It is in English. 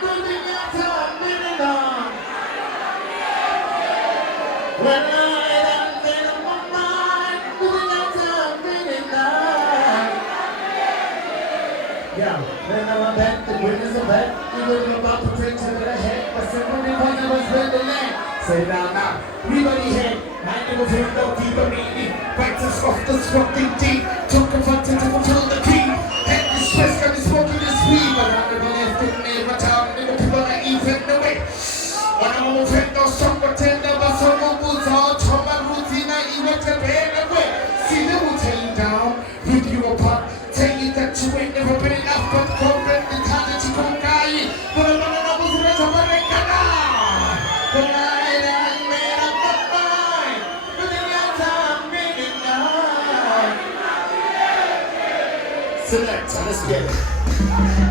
When I don't get on my mind, doing out time, winning night. Yeah, when I'm back, the winners are back. Even about to take to the head, but simply because I was in the land. Say now, everybody head. I never feel no deeper meaning. Right to soft, the smoking deep. Took a fun to fulfill the key. Had this stress, got me smoking this weed. But I never left it, never town, never people that even know it. When I'm over here, no song, but tell them about some moves all. Trauma routine, I even to bed away. See them will take you down, rip you apart. Tell you that you ain't never been enough, but corporate mentality can't guide. But I'm not enough to let somebody get down. The night I made up my mind, but the young time made it now. Select, let's get it.